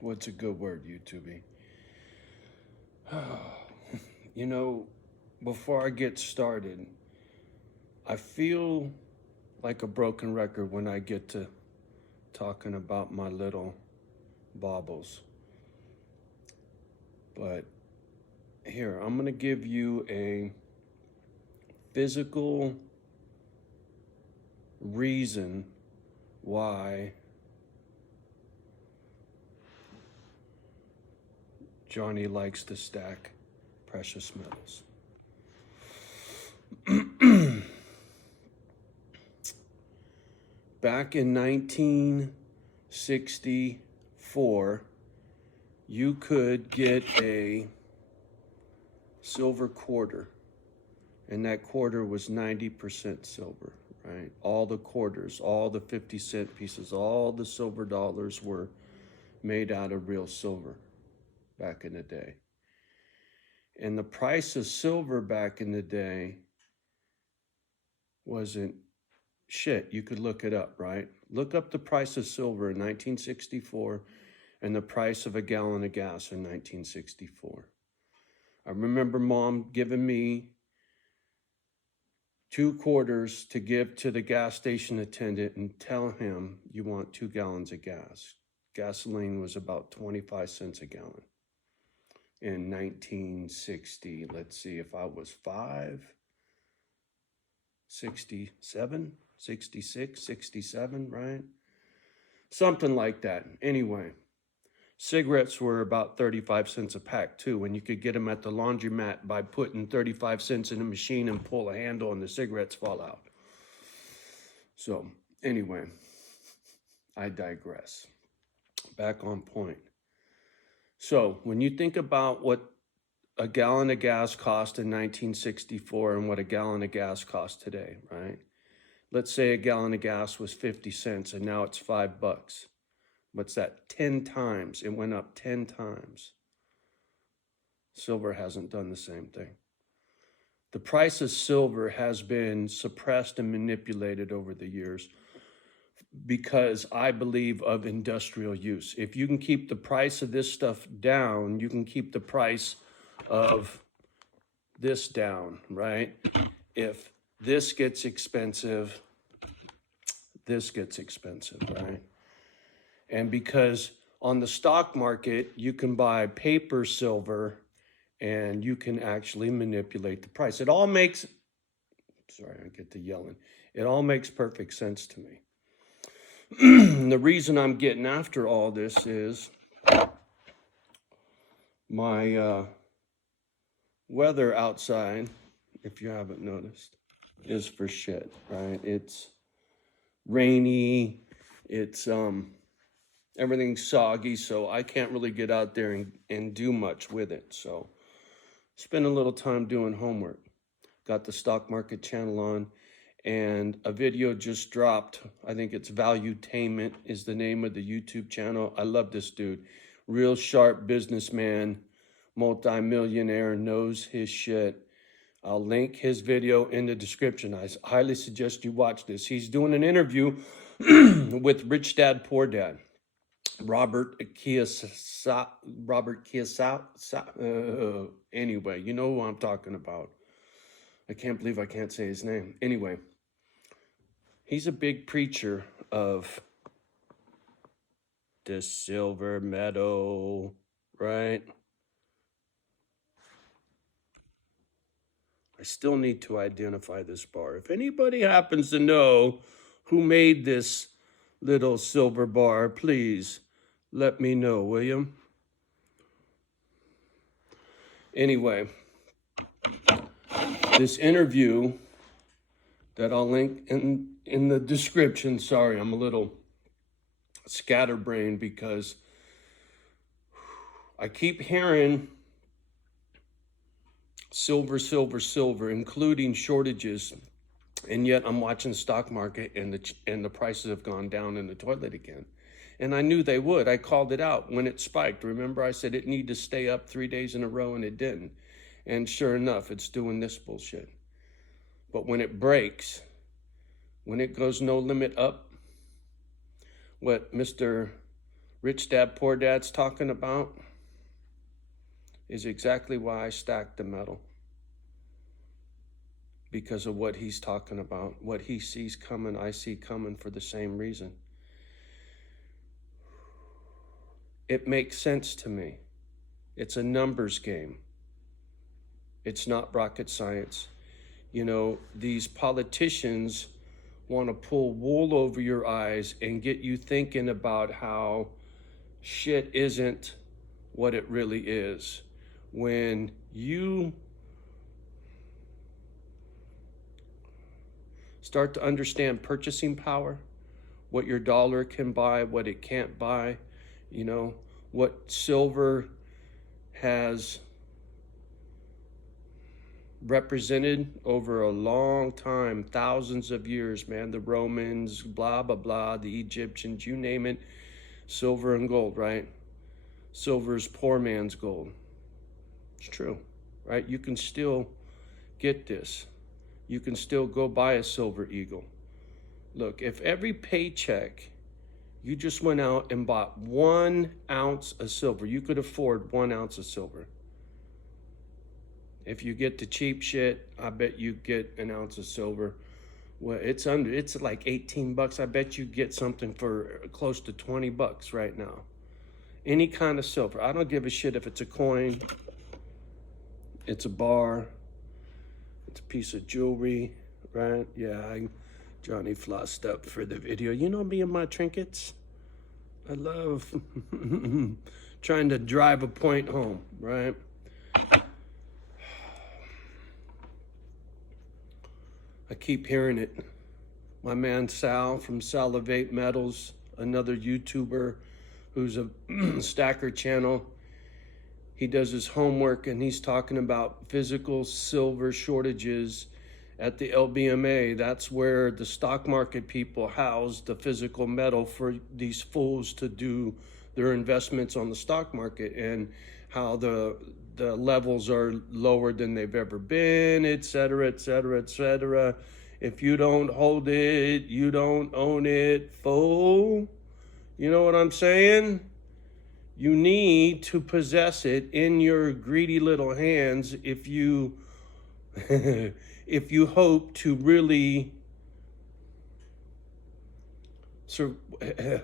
What's a good word, YouTube? You know, before I get started, I feel like a broken record when I get to talking about my little baubles. But here, I'm going to give you a physical reason why Johnny likes to stack precious metals. Back in 1964, you could get a silver quarter, and that quarter was 90% silver, right? All the quarters, all the 50-cent pieces, all the silver dollars were made out of real silver back in the day. And the price of silver back in the day wasn't shit. You could look it up, right? Look up the price of silver in 1964 and the price of a gallon of gas in 1964. I remember Mom giving me 2 quarters to give to the gas station attendant and tell him you want 2 gallons of gas. Gasoline was about 25 cents a gallon in 1960. Let's see, if I was 5, 67, 66, 67, right? Something like that. Anyway, cigarettes were about 35 cents a pack too, and you could get them at the laundromat by putting 35 cents in a machine and pull a handle and the cigarettes fall out. So anyway, I digress. Back on point. So when you think about what a gallon of gas cost in 1964 and what a gallon of gas costs today, right? Let's say a gallon of gas was 50 cents and now it's $5. What's that? 10 times. It went up 10 times. Silver hasn't done the same thing. The price of silver has been suppressed and manipulated over the years because I believe of industrial use. If you can keep the price of this stuff down, you can keep the price of this down, right? If this gets expensive, this gets expensive, right? And because on the stock market, you can buy paper silver and you can actually manipulate the price. It all makes, sorry, I get to yelling. It all makes perfect sense to me. The reason I'm getting after all this is my weather outside, if you haven't noticed, is for shit, right? It's rainy, it's everything's soggy, so I can't really get out there and do much with it. So spend a little time doing homework. Got the stock market channel on, and a video just dropped. I think it's Valuetainment is the name of the YouTube channel. I love this dude. Real sharp businessman, multi-millionaire, knows his shit. I'll link his video in the description. I highly suggest you watch this. He's doing an interview with Rich Dad, Poor Dad. Robert Kiyosaki. Anyway, you know who I'm talking about. I can't believe I can't say his name. Anyway, he's a big preacher of this silver metal, right? I still need to identify this bar. If anybody happens to know who made this little silver bar, please let me know, will you? Anyway, this interview that I'll link in the description. Sorry, I'm a little scatterbrained because I keep hearing silver, silver, silver, including shortages, and yet I'm watching the stock market and the prices have gone down in the toilet again. And I knew they would. I called it out when it spiked. Remember, I said it needed to stay up 3 days in a row, and it didn't. And sure enough, it's doing this bullshit. But when it breaks, when it goes no limit up, what Mr. Rich Dad Poor Dad's talking about is exactly why I stacked the metal. Because of what he's talking about. What he sees coming, I see coming for the same reason. It makes sense to me. It's a numbers game. It's not rocket science. You know, these politicians want to pull wool over your eyes and get you thinking about how shit isn't what it really is. When you start to understand purchasing power, what your dollar can buy, what it can't buy, you know, what silver has represented over a long time, thousands of years, man. The Romans, blah, blah, blah, the Egyptians, you name it, silver and gold, right? Silver is poor man's gold. It's true, right? You can still get this. You can still go buy a silver eagle. Look, if every paycheck you just went out and bought 1 ounce of silver, you could afford 1 ounce of silver. If you get the cheap shit, I bet you get an ounce of silver. Well, it's like 18 bucks. I bet you get something for close to 20 bucks right now. Any kind of silver. I don't give a shit if it's a coin, it's a bar, it's a piece of jewelry, right? Yeah, Johnny flossed up for the video. You know me and my trinkets? I love trying to drive a point home, right? I keep hearing it. My man Sal from Salivate Metals, another YouTuber who's a stacker channel. He does his homework and he's talking about physical silver shortages at the LBMA. That's where the stock market people house the physical metal for these fools to do their investments on the stock market, and how the levels are lower than they've ever been, et cetera, et cetera, et cetera. If you don't hold it, you don't own it, fool. You know what I'm saying? You need to possess it in your greedy little hands if you if you hope to really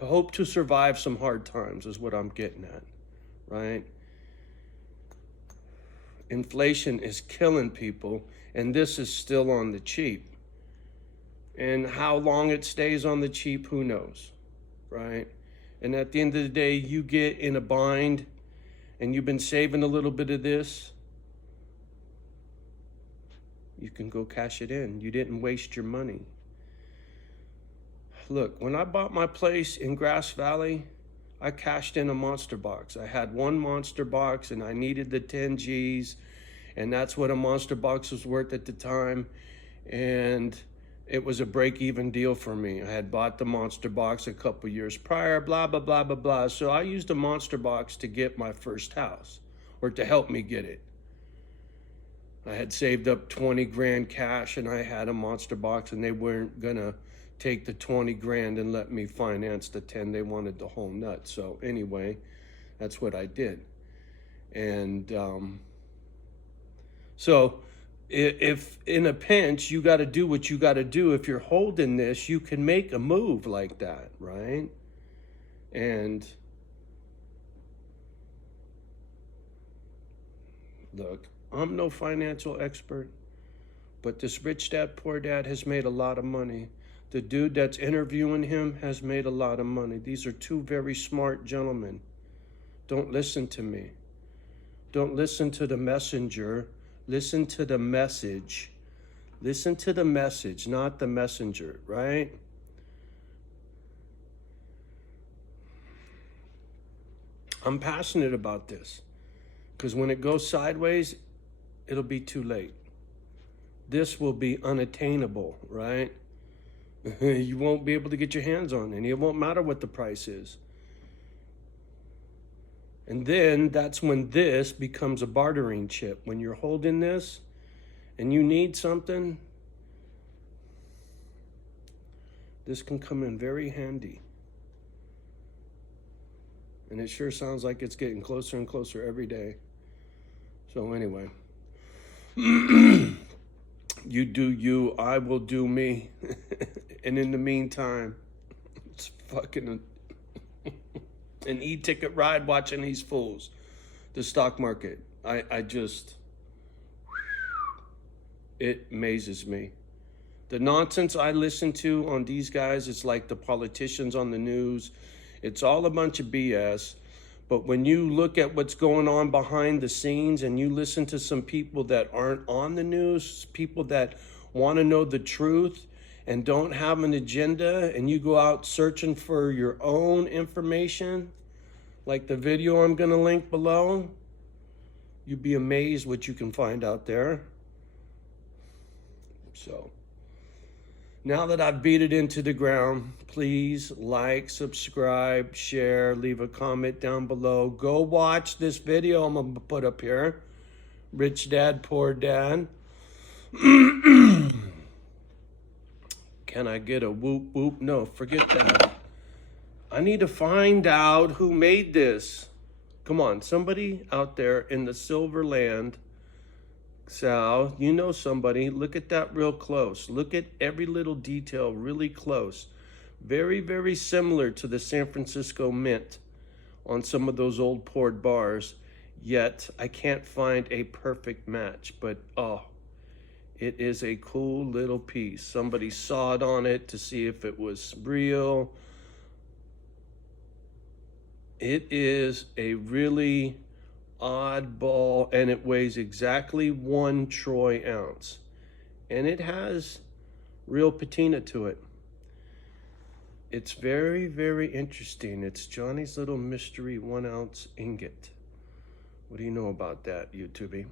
hope to survive some hard times, is what I'm getting at, right? Inflation is killing people, and this is still on the cheap. And how long it stays on the cheap, who knows, right? And at the end of the day, you get in a bind and you've been saving a little bit of this, you can go cash it in. You didn't waste your money. Look, when I bought my place in Grass Valley, I cashed in a monster box. I had one monster box and I needed the 10 G's, and that's what a monster box was worth at the time. And it was a break-even deal for me. I had bought the monster box a couple years prior, blah, blah, blah, blah, blah. So I used a monster box to get my first house, or to help me get it. I had saved up 20 grand cash and I had a monster box, and they weren't gonna take the 20 grand and let me finance the 10. They wanted the whole nut. So anyway, that's what I did. And so if in a pinch, you got to do what you got to do. If you're holding this, you can make a move like that, right? And look, I'm no financial expert, but this Rich Dad Poor Dad has made a lot of money. The dude that's interviewing him has made a lot of money. These are two very smart gentlemen. Don't listen to me. Don't listen to the messenger. Listen to the message. Listen to the message, not the messenger, right? I'm passionate about this because when it goes sideways, it'll be too late. This will be unattainable, right? You won't be able to get your hands on it. It won't matter what the price is. And then that's when this becomes a bartering chip. When you're holding this and you need something, this can come in very handy. And it sure sounds like it's getting closer and closer every day. So anyway, you do you, I will do me. And in the meantime, it's fucking an e-ticket ride watching these fools. The stock market. I just, it amazes me. The nonsense I listen to on these guys, it's like the politicians on the news. It's all a bunch of BS. But when you look at what's going on behind the scenes and you listen to some people that aren't on the news, people that want to know the truth and don't have an agenda, and you go out searching for your own information, like the video I'm going to link below, you'd be amazed what you can find out there. So, now that I've beat it into the ground, please like, subscribe, share, leave a comment down below. Go watch this video I'm going to put up here. Rich Dad, Poor Dad. Can I get a whoop whoop? No, forget that. I need to find out who made this. Come on, somebody out there in the Silver Land. Sal, you know somebody. Look at that real close. Look at every little detail really close. Very, very similar to the San Francisco Mint on some of those old poured bars. Yet, I can't find a perfect match. But, oh, it is a cool little piece. Somebody sawed on it to see if it was real. It is a really oddball, and it weighs exactly 1 troy ounce. And it has real patina to it. It's very, very interesting. It's Johnny's Little Mystery 1 ounce ingot. What do you know about that, YouTube?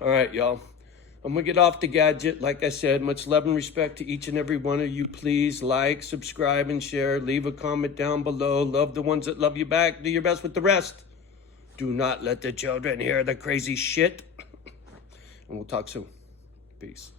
All right, y'all. I'm going to get off the gadget. Like I said, much love and respect to each and every one of you. Please like, subscribe, and share. Leave a comment down below. Love the ones that love you back. Do your best with the rest. Do not let the children hear the crazy shit. And we'll talk soon. Peace.